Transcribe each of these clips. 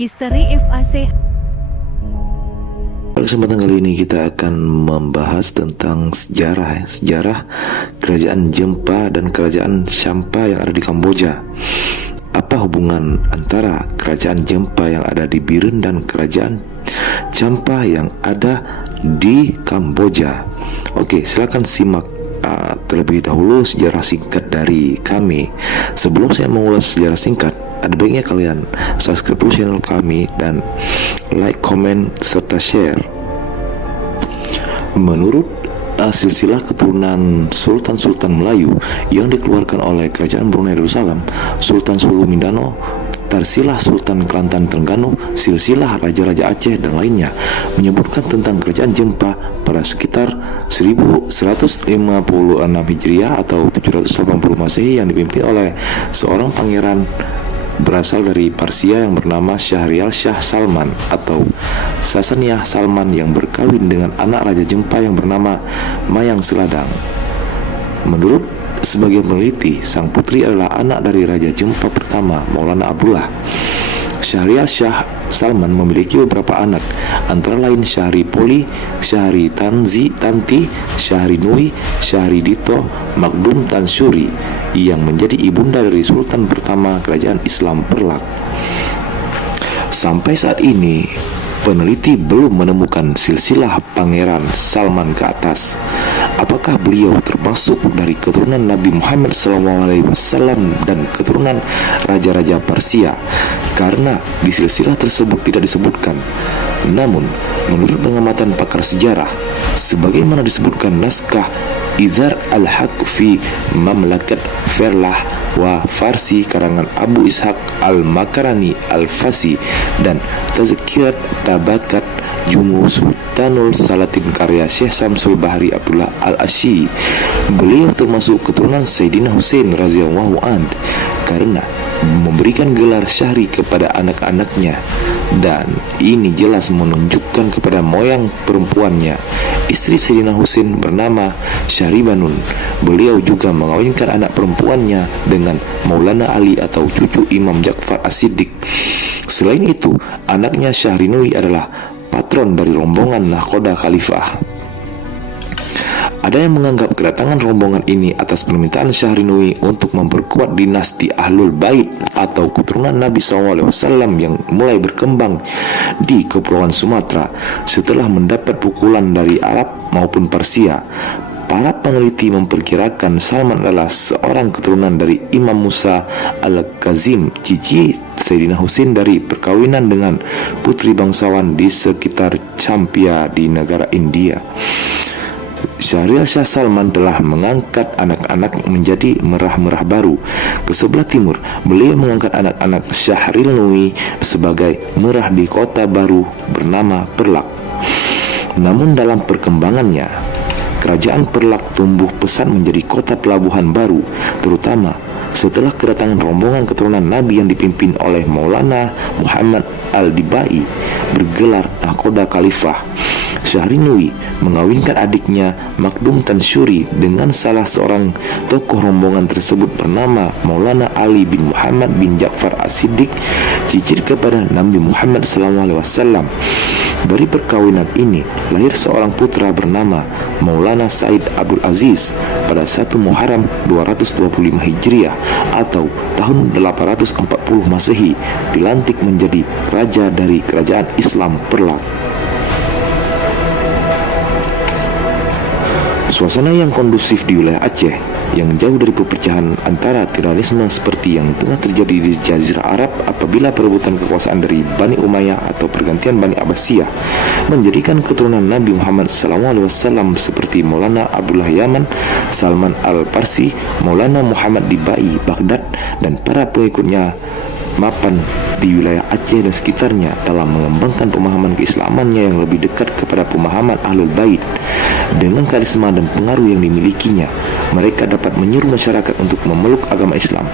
History FAC. Pada kesempatan kali ini kita akan membahas tentang sejarah kerajaan Jempa dan kerajaan Champa yang ada di Kamboja. Apa hubungan antara kerajaan Jempa yang ada di Biren dan kerajaan Champa yang ada di Kamboja? Oke, silakan simak terlebih dahulu sejarah singkat dari kami. Sebelum saya mengulas sejarah singkat, ada baiknya kalian subscribe dulu channel kami dan like, komen, serta share. Menurut silsilah keturunan Sultan-Sultan Melayu yang dikeluarkan oleh Kerajaan Brunei Darussalam, Sultan Sulu Mindanao, Tarsilah Sultan Kelantan Terengganu, silsilah Raja-Raja Aceh dan lainnya, menyebutkan tentang kerajaan Jempa pada sekitar 1156 Hijriah atau 780 Masehi yang dipimpin oleh seorang pangeran berasal dari Persia yang bernama Syahrial Shah Salman atau Sasaniah Salman yang berkawin dengan anak Raja Jempa yang bernama Mayang Seladang. Menurut sebagian peneliti, sang putri adalah anak dari Raja Jempa pertama, Maulana Abdullah. Syahrial Shah Salman memiliki beberapa anak, antara lain Syahri Poli, Syahri Tanti, Syahri Nui, Syahri Dito, Magdum Tan Suri, yang menjadi ibunda dari Sultan pertama Kerajaan Islam Perlak. Sampai saat ini, peneliti belum menemukan silsilah Pangeran Salman ke atas. Apakah beliau termasuk dari keturunan Nabi Muhammad SAW dan keturunan Raja-Raja Persia? Karena di silsilah tersebut tidak disebutkan. Namun, menurut pengamatan pakar sejarah, sebagaimana disebutkan naskah Izar al-Haq fi Mamlakat Ferlah wa Farsi karangan Abu Ishaq al-Makarani al-Fasi dan Tazkirat Tabakat Jumu Sultanul Salatin karya Syekh Samsul Bahri Abdullah al-Asyi, beliau termasuk keturunan Sayyidina Hussein radhiyallahu anhu karena memberikan gelar Syahri kepada anak-anaknya, dan ini jelas menunjukkan kepada moyang perempuannya, istri Sayyidina Husain bernama Syahribanun. Beliau juga mengawinkan anak perempuannya dengan Maulana Ali atau cucu Imam Ja'far As-Siddiq. Selain itu, anaknya Syahrinui adalah patron dari rombongan Nahkoda Khalifah. Ada yang menganggap kedatangan rombongan ini atas permintaan Syahrinui untuk memperkuat dinasti Ahlul Bait atau keturunan Nabi SAW yang mulai berkembang di Kepulauan Sumatera setelah mendapat pukulan dari Arab maupun Persia. Para peneliti memperkirakan Salman adalah seorang keturunan dari Imam Musa al-Kazim, cici Sayyidina Husain dari perkawinan dengan putri bangsawan di sekitar Champia di negara India. Syahrial Shah Salman telah mengangkat anak-anak menjadi merah-merah baru. Ke sebelah timur, beliau mengangkat anak-anak Syahril Nui sebagai merah di kota baru bernama Perlak. Namun dalam perkembangannya, kerajaan Perlak tumbuh pesat menjadi kota pelabuhan baru, terutama setelah kedatangan rombongan keturunan Nabi yang dipimpin oleh Maulana Muhammad Al-Dibai bergelar Nahkoda Khalifah. Syahrinui mengawinkan adiknya Magdum Tan Suri dengan salah seorang tokoh rombongan tersebut bernama Maulana Ali bin Muhammad bin Ja'far As-Siddiq, cicit kepada Nabi Muhammad SAW. Dari perkawinan ini lahir seorang putra bernama Maulana Said Abdul Aziz pada 1 Muharram 225 Hijriah atau tahun 840 Masehi, dilantik menjadi raja dari kerajaan Islam Perlak. Suasana yang kondusif di wilayah Aceh yang jauh dari perpecahan antara terorisme seperti yang tengah terjadi di Jazirah Arab apabila perebutan kekuasaan dari Bani Umayyah atau pergantian Bani Abbasiyah menjadikan keturunan Nabi Muhammad SAW seperti Maulana Abdullah Yaman, Salman Al-Parsi, Maulana Muhammad Dibai Baghdad dan para pengikutnya mapan di wilayah Aceh dan sekitarnya dalam mengembangkan pemahaman keislamannya yang lebih dekat kepada pemahaman Ahlul Bait. Dengan karisma dan pengaruh yang dimilikinya, mereka dapat menyuruh masyarakat untuk memeluk agama Islam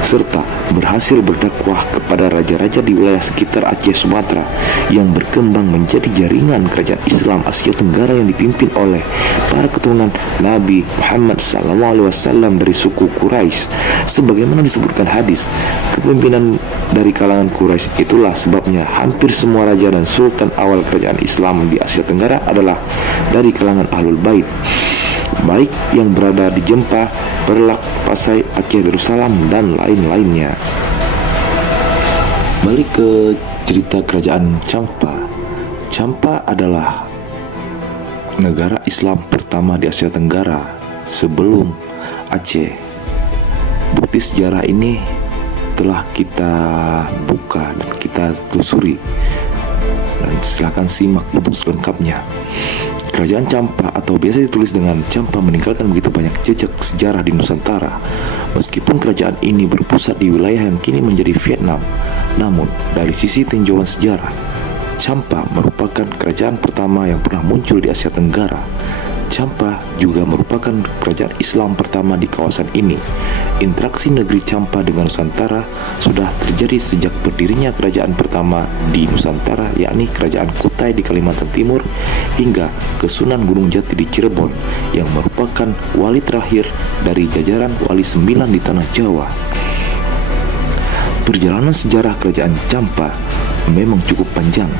serta berhasil berdakwah kepada raja-raja di wilayah sekitar Aceh Sumatera yang berkembang menjadi jaringan kerajaan Islam Asia Tenggara yang dipimpin oleh para keturunan Nabi Muhammad SAW dari suku Quraisy. Sebagaimana disebutkan hadis, kepemimpinan dari kalangan kerajaan Quraisy. Itulah sebabnya hampir semua raja dan sultan awal kerajaan Islam di Asia Tenggara adalah dari kalangan Ahlul Bait, baik yang berada di Jempa, Perlak, Pasai, Aceh, Darussalam, dan lain-lainnya. Balik ke cerita kerajaan Champa. Champa adalah negara Islam pertama di Asia Tenggara sebelum Aceh. Bukti sejarah ini telah kita buka dan kita telusuri, dan silakan simak untuk selengkapnya. Kerajaan Champa atau biasa ditulis dengan Champa meninggalkan begitu banyak jejak sejarah di Nusantara. Meskipun kerajaan ini berpusat di wilayah yang kini menjadi Vietnam, namun dari sisi tinjauan sejarah, Champa merupakan kerajaan pertama yang pernah muncul di Asia Tenggara. Champa juga merupakan kerajaan Islam pertama di kawasan ini. Interaksi negeri Champa dengan Nusantara sudah terjadi sejak berdirinya kerajaan pertama di Nusantara, yakni Kerajaan Kutai di Kalimantan Timur, hingga Kesunan Gunung Jati di Cirebon, yang merupakan wali terakhir dari jajaran wali 9 di tanah Jawa. Perjalanan sejarah kerajaan Champa memang cukup panjang.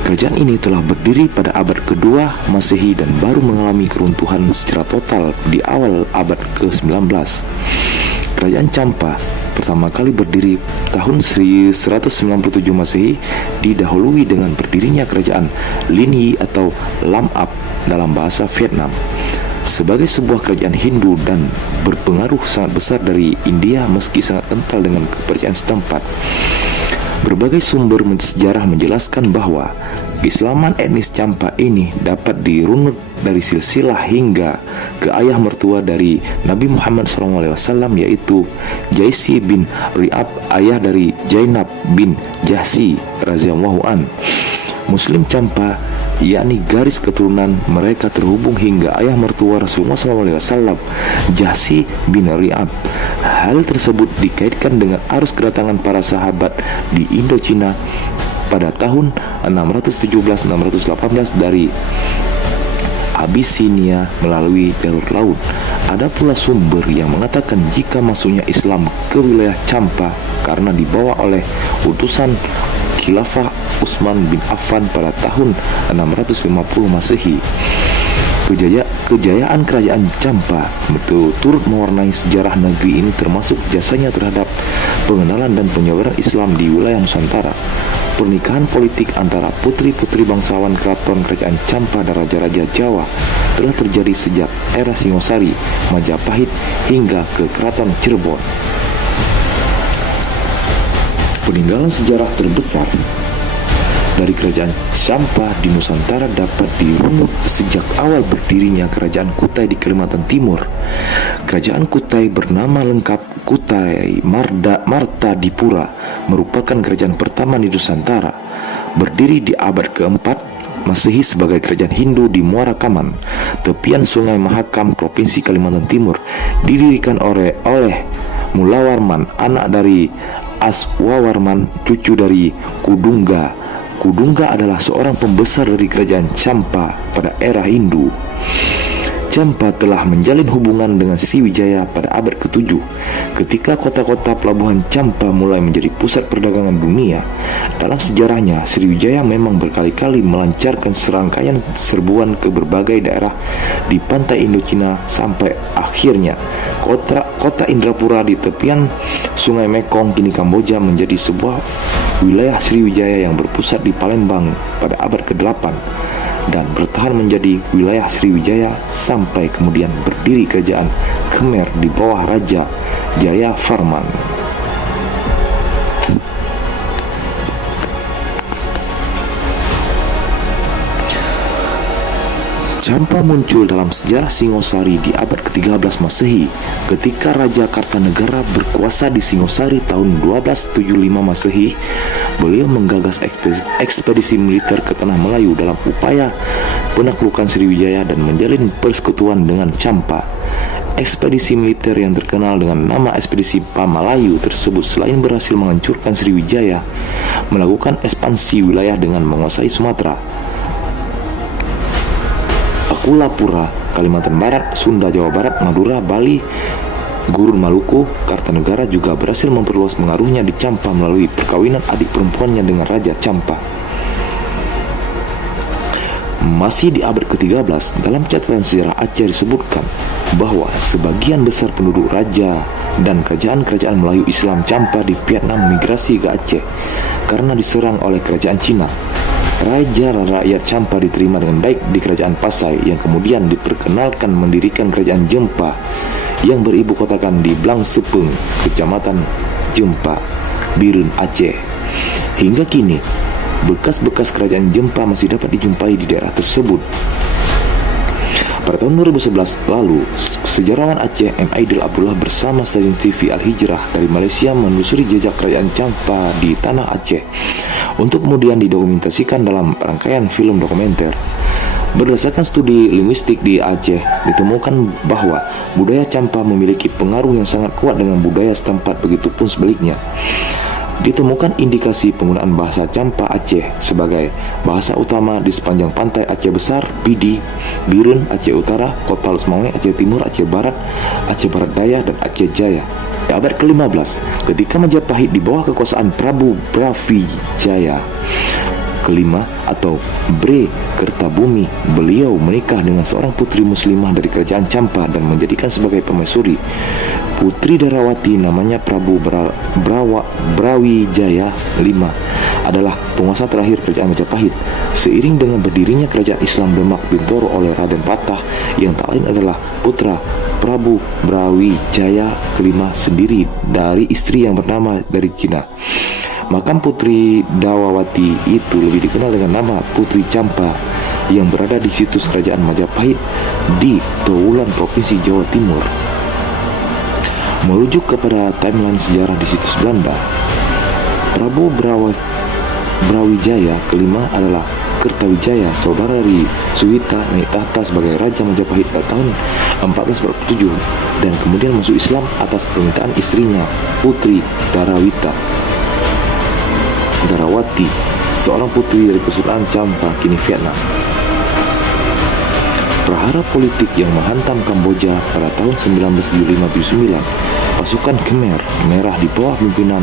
Kerajaan ini telah berdiri pada abad kedua Masehi dan baru mengalami keruntuhan secara total di awal abad ke-19. Kerajaan Champa pertama kali berdiri tahun 1197 Masehi, didahului dengan berdirinya kerajaan Lin Yi atau Lam Ap dalam bahasa Vietnam. Sebagai sebuah kerajaan Hindu dan berpengaruh sangat besar dari India meski sangat kental dengan kepercayaan setempat. Berbagai sumber sejarah menjelaskan bahwa keislaman etnis Champa ini dapat dirunut dari silsilah hingga ke ayah mertua dari Nabi Muhammad SAW, yaitu Jaisi bin Ri'ab, ayah dari Jainab bin Jahsi radhiyallahu an. Muslim Champa, yakni garis keturunan mereka terhubung hingga ayah mertua Rasulullah SAW, Jahsi bin Ri'ab. Hal tersebut dikaitkan dengan arus kedatangan para sahabat di Indochina pada tahun 617-618 dari Abyssinia melalui jalur laut. Ada pula sumber yang mengatakan jika masuknya Islam ke wilayah Champa karena dibawa oleh utusan Khilafah Utsman bin Affan pada tahun 650 Masehi. Kejayaan kerajaan Champa turut mewarnai sejarah negeri ini, termasuk jasanya terhadap pengenalan dan penyebaran Islam di wilayah Nusantara. Pernikahan politik antara putri-putri bangsawan keraton kerajaan Champa dan raja-raja Jawa telah terjadi sejak era Singosari, Majapahit hingga ke Keraton Cirebon. Peninggalan sejarah terbesar dari kerajaan Champa di Nusantara dapat dirunut sejak awal berdirinya kerajaan Kutai di Kalimantan Timur. Kerajaan Kutai bernama lengkap Kutai Martadipura merupakan kerajaan pertama di Nusantara. Berdiri di abad keempat Masehi sebagai kerajaan Hindu di Muara Kaman, tepian Sungai Mahakam, Provinsi Kalimantan Timur. Didirikan oleh Mulawarman, anak dari Aswawarman, cucu dari Kudungga. Kudungga adalah seorang pembesar dari kerajaan Champa pada era Hindu. Champa telah menjalin hubungan dengan Sriwijaya pada abad ke-7 ketika kota-kota pelabuhan Champa mulai menjadi pusat perdagangan dunia. Dalam sejarahnya, Sriwijaya memang berkali-kali melancarkan serangkaian serbuan ke berbagai daerah di pantai Indochina sampai akhirnya kota Indrapura di tepian Sungai Mekong kini Kamboja menjadi sebuah wilayah Sriwijaya yang berpusat di Palembang pada abad ke-8 dan bertahan menjadi wilayah Sriwijaya sampai kemudian berdiri kerajaan Khmer di bawah Raja Jayavarman. Champa muncul dalam sejarah Singosari di abad ke-13 Masehi ketika Raja Kartanegara berkuasa di Singosari tahun 1275 Masehi. Beliau menggagas ekspedisi militer ke Tanah Melayu dalam upaya penaklukan Sriwijaya dan menjalin persekutuan dengan Champa. Ekspedisi militer yang terkenal dengan nama ekspedisi Pamalayu tersebut selain berhasil menghancurkan Sriwijaya, melakukan ekspansi wilayah dengan menguasai Sumatera, Kulapura, Kalimantan Barat, Sunda, Jawa Barat, Madura, Bali, Gurun Maluku Kartanegara juga berhasil memperluas pengaruhnya di Champa melalui perkawinan adik perempuannya dengan Raja Champa. Masih di abad ke-13, dalam catatan sejarah Aceh disebutkan bahwa sebagian besar penduduk raja dan kerajaan-kerajaan Melayu Islam Champa di Vietnam migrasi ke Aceh karena diserang oleh kerajaan Cina. Raja dan rakyat Champa diterima dengan baik di kerajaan Pasai yang kemudian diperkenalkan mendirikan kerajaan Jempa yang beribu kotakan di Blang Sepeng, kecamatan Jempa, Biren, Aceh. Hingga kini, bekas-bekas kerajaan Jempa masih dapat dijumpai di daerah tersebut. Pada tahun 2011 lalu, sejarawan Aceh M. Aidil Abdullah bersama stasiun TV Al-Hijrah dari Malaysia menelusuri jejak kerajaan Champa di tanah Aceh untuk kemudian didokumentasikan dalam rangkaian film dokumenter. Berdasarkan studi linguistik di Aceh, ditemukan bahwa budaya Champa memiliki pengaruh yang sangat kuat dengan budaya setempat, begitupun sebaliknya. Ditemukan indikasi penggunaan bahasa Champa Aceh sebagai bahasa utama di sepanjang pantai Aceh Besar, Pidi, Biren, Aceh Utara, Kota Lusmawe, Aceh Timur, Aceh Barat, Aceh Barat Daya, dan Aceh Jaya. Di abad ke-15, ketika Majapahit di bawah kekuasaan Prabu Brawijaya kelima atau Bre Kertabumi, beliau menikah dengan seorang putri muslimah dari kerajaan Champa dan menjadikan sebagai permaisuri. Putri Darawati, namanya Prabu Brawijaya V, adalah penguasa terakhir kerajaan Majapahit. Seiring dengan berdirinya kerajaan Islam Demak Bintoro oleh Raden Patah, yang tak lain adalah putra Prabu Brawijaya V sendiri dari istri yang bernama dari Cina. Makam Putri Dawawati itu lebih dikenal dengan nama Putri Champa yang berada di situs kerajaan Majapahit di Trawulan, Provinsi Jawa Timur. Merujuk kepada timeline sejarah di situs Belanda, Prabu Brawijaya kelima adalah Kertawijaya, saudara dari Suwita, naik tahta sebagai Raja Majapahit pada tahun 1447 dan kemudian masuk Islam atas permintaan istrinya, Putri Darawati, seorang putri dari Kesultanan Champa kini Vietnam. Prahara politik yang menghantam Kamboja pada tahun 1975-79, pasukan Khmer Merah di bawah pimpinan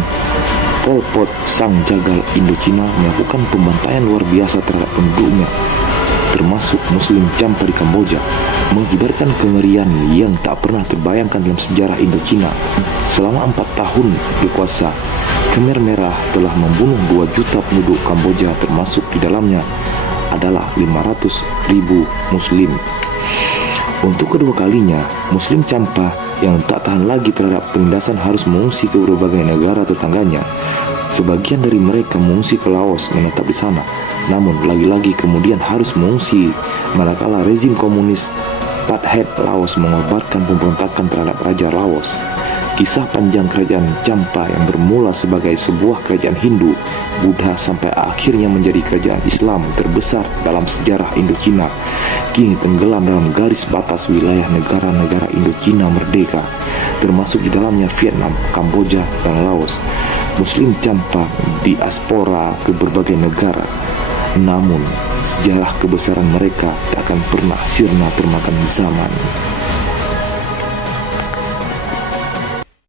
Pol Pot sang jagal Indochina melakukan pembantaian luar biasa terhadap penduduknya, termasuk Muslim Champa di Kamboja, mengibarkan kengerian yang tak pernah terbayangkan dalam sejarah Indochina. Selama 4 tahun berkuasa, Khmer Merah telah membunuh 2 juta penduduk Kamboja, termasuk di dalamnya adalah 500.000 Muslim. Untuk kedua kalinya, Muslim Champa yang tak tahan lagi terhadap penindasan harus mengungsi ke berbagai negara tetangganya. Sebagian dari mereka mengungsi ke Laos, menetap di sana. Namun lagi-lagi kemudian harus mengungsi manakala rezim komunis Pat Het Laos mengobarkan pemberontakan terhadap Raja Laos. Kisah panjang kerajaan Champa yang bermula sebagai sebuah kerajaan Hindu, Buddha sampai akhirnya menjadi kerajaan Islam terbesar dalam sejarah Indochina, kini tenggelam dalam garis batas wilayah negara-negara Indochina merdeka, termasuk di dalamnya Vietnam, Kamboja, dan Laos. Muslim Champa diaspora ke berbagai negara. Namun, sejarah kebesaran mereka tak akan pernah sirna termakan zaman.